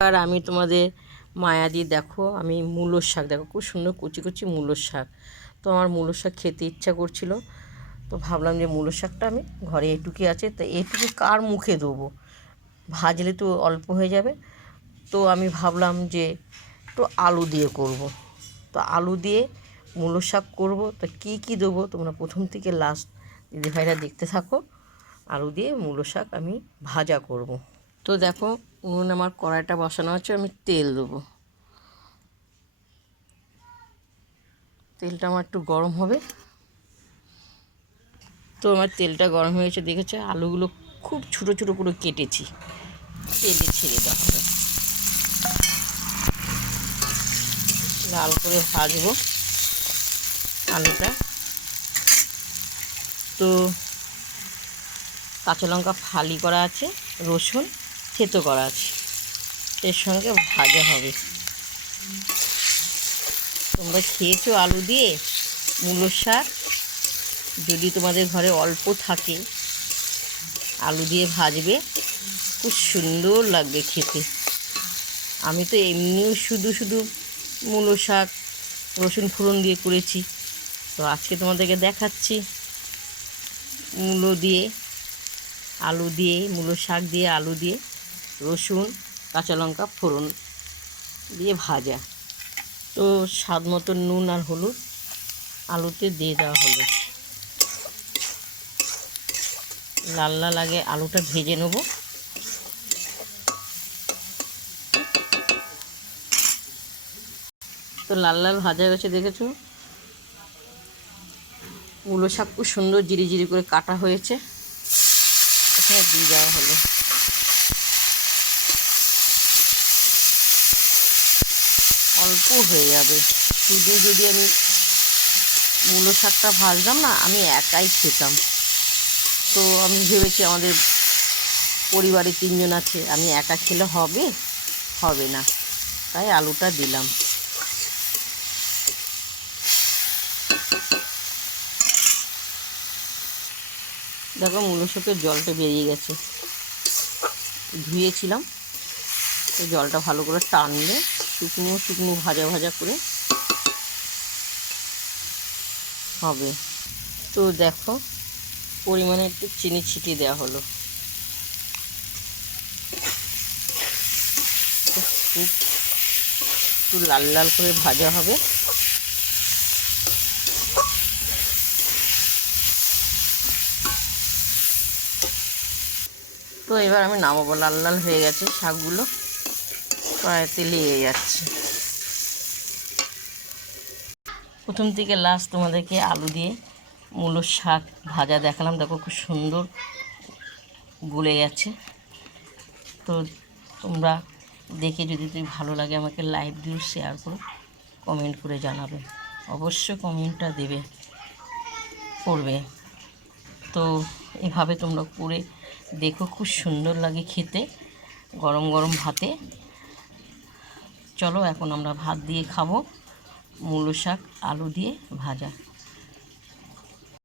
আর আমি তোমাদের মায়াদি দেখো, আমি মূলোর শাক দেখো, খুব সুন্দর কুচি কুচি মূলোর শাক। তো আমার মূলোর শাক খেতে ইচ্ছা করছিল, তো ভাবলাম যে মূলোর শাকটা আমি ঘরে এটুকুই আছে, তো এটুকু কার মুখে দেবো, ভাজলে তো অল্প হয়ে যাবে। তো আমি ভাবলাম যে একটু আলু দিয়ে করব। তো আলু দিয়ে মূলোর শাক করব। তো কী কী দেবো তোমরা প্রথম থেকে লাস্ট দিদিভাইরা দেখতে থাকো। আলু দিয়ে মূলো শাক আমি ভাজা করব। তো দেখো, উনুনে আমার কড়াইটা বসানো হচ্ছে, আমি তেল দেবো। তেলটা আমার একটু গরম হবে। তো আমার তেলটা গরম হয়েছে, দেখেছে আলুগুলো খুব ছোটো ছোটো করে কেটেছি, তেলে ছেড়ে দেওয়া হবে। লাল করে ভাজবো আলুটা। তো কাঁচা লঙ্কা ফালি করা আছে, রসুন থেতো করা আছে, এর সঙ্গে ভাজা হবে। তোমরা খেয়েছো আলু দিয়ে মূলোর শাক? যদি তোমাদের ঘরে অল্প থাকে আলু দিয়ে ভাজবে, খুব সুন্দর লাগবে খেতে। আমি তো এমনিও শুধু শুধু মূলো শাক রসুন ফোড়ন দিয়ে করেছি, তো আজকে তোমাদেরকে দেখাচ্ছি মূলো দিয়ে আলু দিয়ে, মূলো শাক দিয়ে আলু দিয়ে রসুন কাঁচা লঙ্কা ফোড়ন দিয়ে ভাজা। তো স্বাদ মতো নুন আর হলুদ আলুতে দিয়ে দেওয়া হলো। লাল লাল আগে আলুটা ভেজে নেব। তো লাল লাল ভাজা হয়েছে, দেখেছো মূলো শাক খুব সুন্দর জিরি জিরি করে কাটা হয়েছে, এখানে দিয়ে দেওয়া হলো। অল্প হয়ে যাবে, শুধু যদি আমি মূলো শাকটা ভাজতাম না, আমি একাই খেতাম। তো আমি ভেবেছি আমাদের পরিবারে 3 জন আছে, আমি একা খেলে হবে না, তাই আলুটা দিলাম। দেখো মূলো শাকের জলটা বেরিয়ে গেছে, ধুয়েছিলাম, তো জলটা ভালো করে টানলে শুকনো শুকনো ভাজা ভাজা করে হবে। তো দেখো পরিমাণে একটু চিনি ছিটিয়ে দেওয়া হলো। খুব একটু লাল লাল করে ভাজা হবে। তো এবার আমি নামাবো, লাল লাল হয়ে গেছে শাকগুলো, কড়াইতে লেগে যাচ্ছে। প্রথম থেকে লাস্ট তোমাদেরকে আলু দিয়ে মূলোর শাক ভাজা দেখালাম, দেখো খুব সুন্দর গলে গেছে। তো তোমরা দেখে যদি ভালো লাগে আমাকে লাইক দিও, শেয়ার করো, কমেন্ট করে জানাবে, অবশ্যই কমেন্টটা করবে। তো এভাবে তোমরা করে দেখো, খুব সুন্দর লাগে খেতে গরম গরম ভাতে। চলো এখন আমরা ভাত দিয়ে খাবো মূলো শাক আলু দিয়ে ভাজা।